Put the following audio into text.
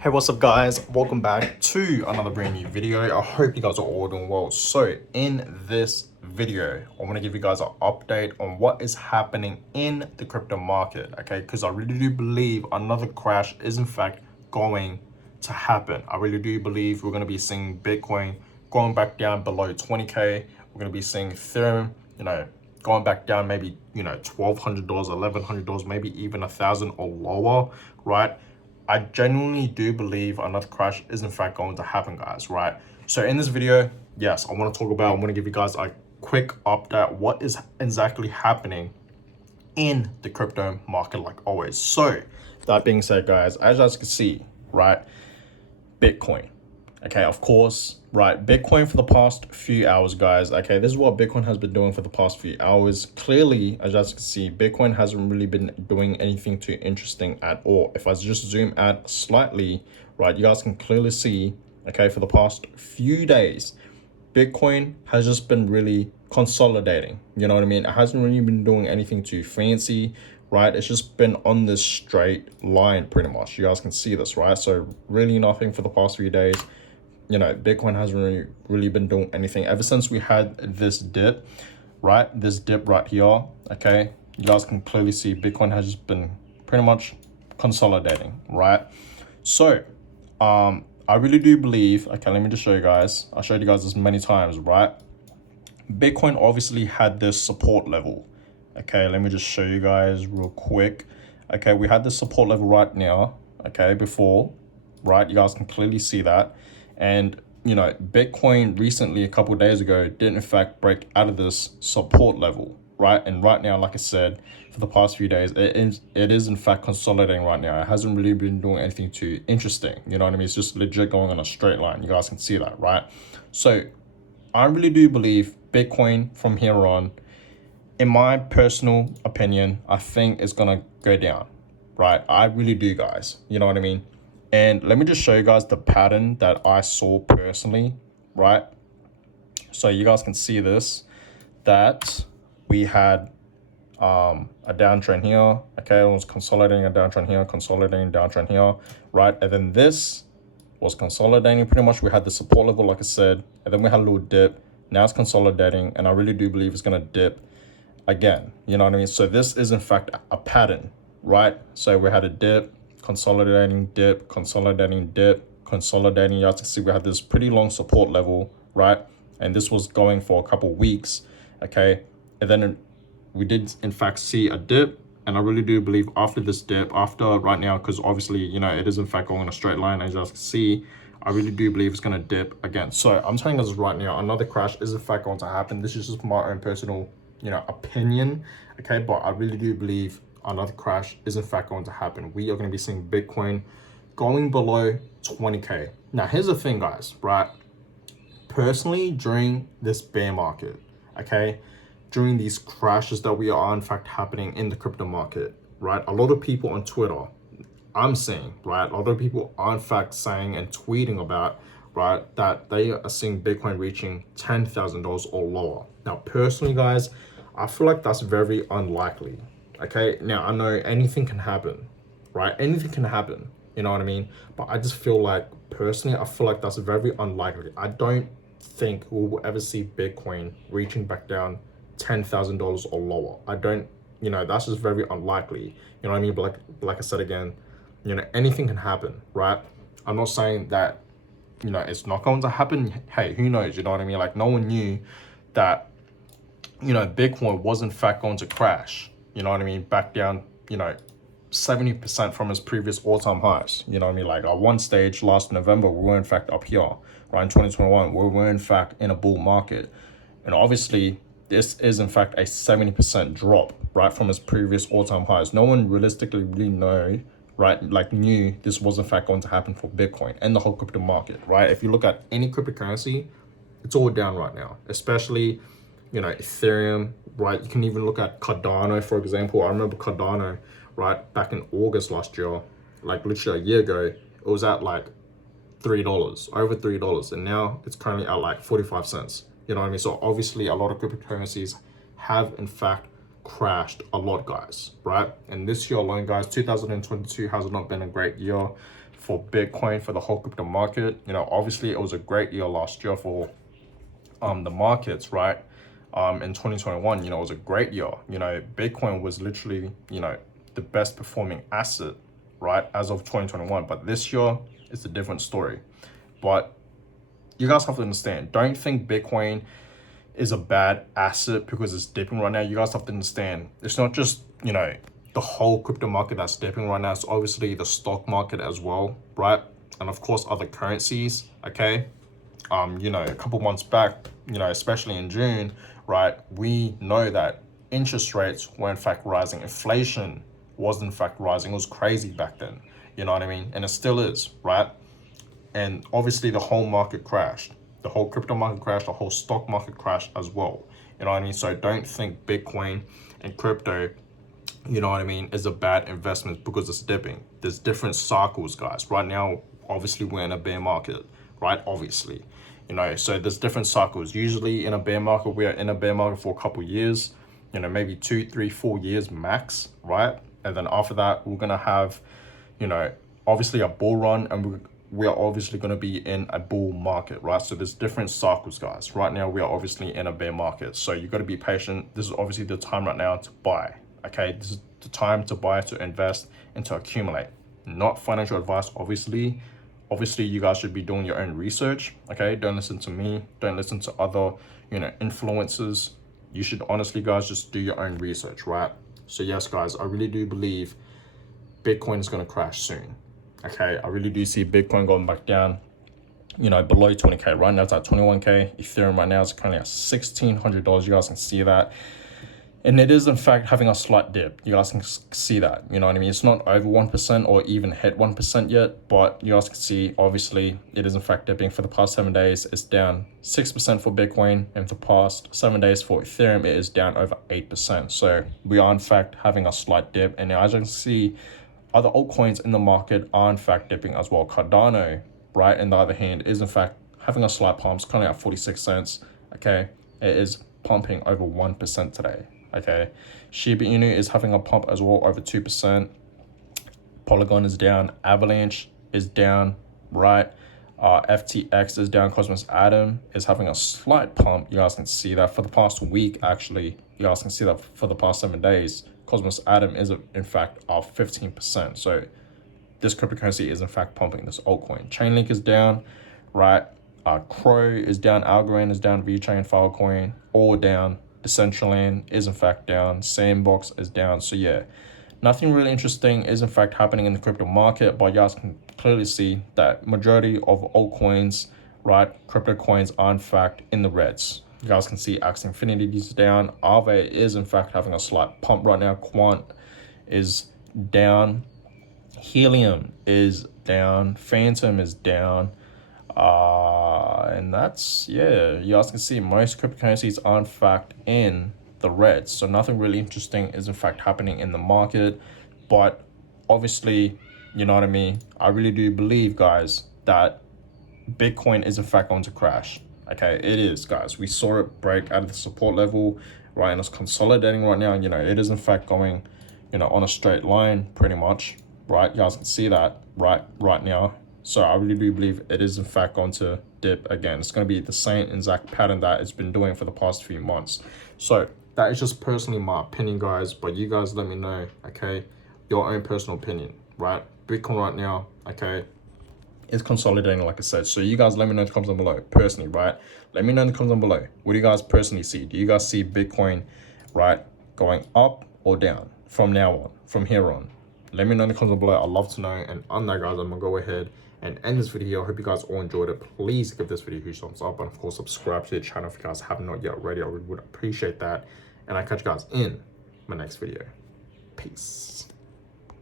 Hey, what's up guys? Welcome back to another brand new video. I hope you guys are all doing well. So in this video, I want to give you guys an update on what is happening in the crypto market, okay? Because I really do believe another crash is in fact going to happen. I really do believe we're going to be seeing Bitcoin going back down below 20K. We're going to be seeing Ethereum, going back down maybe, $1,200, $1,100, maybe even 1,000 or lower, right? I genuinely do believe another crash is in fact going to happen, guys, right? So in this video, yes, I want to give you guys a quick update what is exactly happening in the crypto market, like always. So that being said, guys, as you guys can see, right, Bitcoin. Okay, of course, right, Bitcoin for the past few hours, guys. Okay, this is what Bitcoin has been doing for the past few hours. Clearly, as you guys can see, Bitcoin hasn't really been doing anything too interesting at all. If I just zoom out slightly, right, you guys can clearly see, okay, for the past few days, Bitcoin has just been really consolidating. You know what I mean? It hasn't really been doing anything too fancy, right? It's just been on this straight line pretty much. You guys can see this, right? So really nothing for the past few days. Bitcoin hasn't really been doing anything ever since we had this dip, right? This dip right here, okay? You guys can clearly see Bitcoin has just been pretty much consolidating, right? So, I really do believe, okay, let me just show you guys. I showed you guys this many times, right? Bitcoin obviously had this support level. Okay, let me just show you guys real quick. Okay, we had this support level right now, okay, before, right? You guys can clearly see that. And, Bitcoin recently, a couple of days ago, did in fact break out of this support level, right? And right now, like I said, for the past few days, it is in fact consolidating right now. It hasn't really been doing anything too interesting. You know what I mean? It's just legit going on a straight line. You guys can see that, right? So I really do believe Bitcoin from here on, in my personal opinion, I think it's gonna go down, right? I really do, guys. You know what I mean? And let me just show you guys the pattern that I saw personally, right? So you guys can see this, that we had a downtrend here, okay? It was consolidating a downtrend here, consolidating downtrend here, right? And then this was consolidating. Pretty much we had the support level, like I said, and then we had a little dip. Now it's consolidating, and I really do believe it's gonna dip again. You know what I mean? So this is in fact a pattern, right? So we had a dip, consolidating dip, consolidating dip, consolidating. You have to see we had this pretty long support level, right? And this was going for a couple weeks, okay? And then we did in fact see a dip, and I really do believe after this dip, after right now, because obviously, it is in fact going in a straight line, as you guys can see, I really do believe it's going to dip again. So I'm telling you this right now, another crash is in fact going to happen. This is just my own personal opinion, okay? But I really do believe another crash is in fact going to happen. We are going to be seeing Bitcoin going below 20K. Now, here's the thing, guys, right? Personally, during this bear market, okay, during these crashes that we are in fact happening in the crypto market, right? A lot of people on Twitter, I'm seeing, right? A lot of people are in fact saying and tweeting about, right, that they are seeing Bitcoin reaching $10,000 or lower. Now, personally, guys, I feel like that's very unlikely. Okay, now I know anything can happen, right? Anything can happen, you know what I mean? But I just feel like, personally, I feel like that's very unlikely. I don't think we will ever see Bitcoin reaching back down $10,000 or lower. I don't, that's just very unlikely. You know what I mean? But like I said again, anything can happen, right? I'm not saying that, it's not going to happen. Hey, who knows? You know what I mean? Like, no one knew that, Bitcoin was in fact going to crash. You know what I mean? Back down, 70% from its previous all-time highs. You know what I mean? Like at one stage last November, we were in fact up here, right? In 2021, we were in fact in a bull market. And obviously, this is in fact a 70% drop, right, from its previous all-time highs. No one realistically really knew this was in fact going to happen for Bitcoin and the whole crypto market, right? If you look at any cryptocurrency, it's all down right now, especially Ethereum, right? You can even look at Cardano, for example. I remember Cardano, right, back in August last year, like literally a year ago, it was at like $3, over $3, and now it's currently at like 45 cents. You know what I mean? So obviously a lot of cryptocurrencies have in fact crashed a lot, guys, right? And this year alone, guys, 2022 has not been a great year for Bitcoin, for the whole crypto market. You know, obviously it was a great year last year for the markets, right? In 2021, you know, it was a great year. You know, Bitcoin was literally, you know, the best performing asset, right, as of 2021. But this year, it's a different story. But you guys have to understand, don't think Bitcoin is a bad asset because it's dipping right now. You guys have to understand, it's not just, you know, the whole crypto market that's dipping right now. It's obviously the stock market as well, right? And of course, other currencies, okay? You know, a couple months back, you know, especially in June, right, we know that interest rates were in fact rising. Inflation was in fact rising. It was crazy back then, you know what I mean? And it still is, right? And obviously the whole market crashed. The whole crypto market crashed, the whole stock market crashed as well. You know what I mean? So don't think Bitcoin and crypto, you know what I mean, is a bad investment because it's dipping. There's different cycles, guys. Right now, obviously we're in a bear market, right? Obviously, you know, so there's different cycles. Usually in a bear market, we're in a bear market for a couple years, you know, maybe 2, 3, 4 years max, right? And then after that, we're gonna have, you know, obviously a bull run, and we are obviously going to be in a bull market, right? So there's different cycles, guys. Right now, we are obviously in a bear market. So you got to be patient. This is obviously the time right now to buy, okay? This is the time to buy, to invest, and to accumulate. Not financial advice, obviously. Obviously, you guys should be doing your own research, okay? Don't listen to me. Don't listen to other, you know, influencers. You should honestly, guys, just do your own research, right? So yes, guys, I really do believe Bitcoin is going to crash soon. Okay, I really do see Bitcoin going back down, you know, below 20K. Right now it's at 21K. Ethereum right now is currently at $1,600. You guys can see that. And it is in fact having a slight dip. You guys can see that, you know what I mean? It's not over 1% or even hit 1% yet, but you guys can see, obviously, it is in fact dipping. For the past 7 days, it's down 6% for Bitcoin. And for the past 7 days for Ethereum, it is down over 8%. So we are in fact having a slight dip. And as you can see, other altcoins in the market are in fact dipping as well. Cardano, right, on the other hand, is in fact having a slight pump. It's currently at 46 cents, okay? It is pumping over 1% today, okay? Shiba Inu is having a pump as well, over 2%. Polygon is down. Avalanche is down, right? FTX is down. Cosmos Atom is having a slight pump. You guys can see that for the past week, actually. You guys can see that for the past 7 days. Cosmos Atom is in fact off 15%. So this cryptocurrency is in fact pumping this altcoin. Chainlink is down, right? Crow is down, Algorand is down, VeChain, Filecoin, all down. Decentraland is in fact down, Sandbox is down. So yeah, nothing really interesting is in fact happening in the crypto market, but you guys can clearly see that majority of altcoins, right, crypto coins are in fact in the reds. You guys can see Axie Infinity is down. Aave is in fact having a slight pump right now. Quant is down. Helium is down. Phantom is down. And that's, yeah, you guys can see most cryptocurrencies are in fact in the reds. So nothing really interesting is in fact happening in the market. But obviously, you know what I mean? I really do believe, guys, that Bitcoin is in fact going to crash. Okay, it is, guys. We saw it break out of the support level, right? And it's consolidating right now. And, you know, it is in fact going, you know, on a straight line pretty much, right? You guys can see that right now. So I really do believe it is in fact going to dip again. It's going to be the same exact pattern that it's been doing for the past few months. So that is just personally my opinion, guys. But you guys let me know, okay, your own personal opinion, right? Bitcoin right now, okay, it's consolidating, like I said. So you guys let me know in the comments down below, personally, right? Let me know in the comments down below. What do you guys personally see? Do you guys see Bitcoin, right, going up or down from now on, from here on? Let me know in the comments down below. I'd love to know. And on that, guys, I'm gonna go ahead and end this video. I hope you guys all enjoyed it. Please give this video a huge thumbs up, and of course subscribe to the channel if you guys have not yet already. I really would appreciate that. And I catch you guys in my next video. Peace.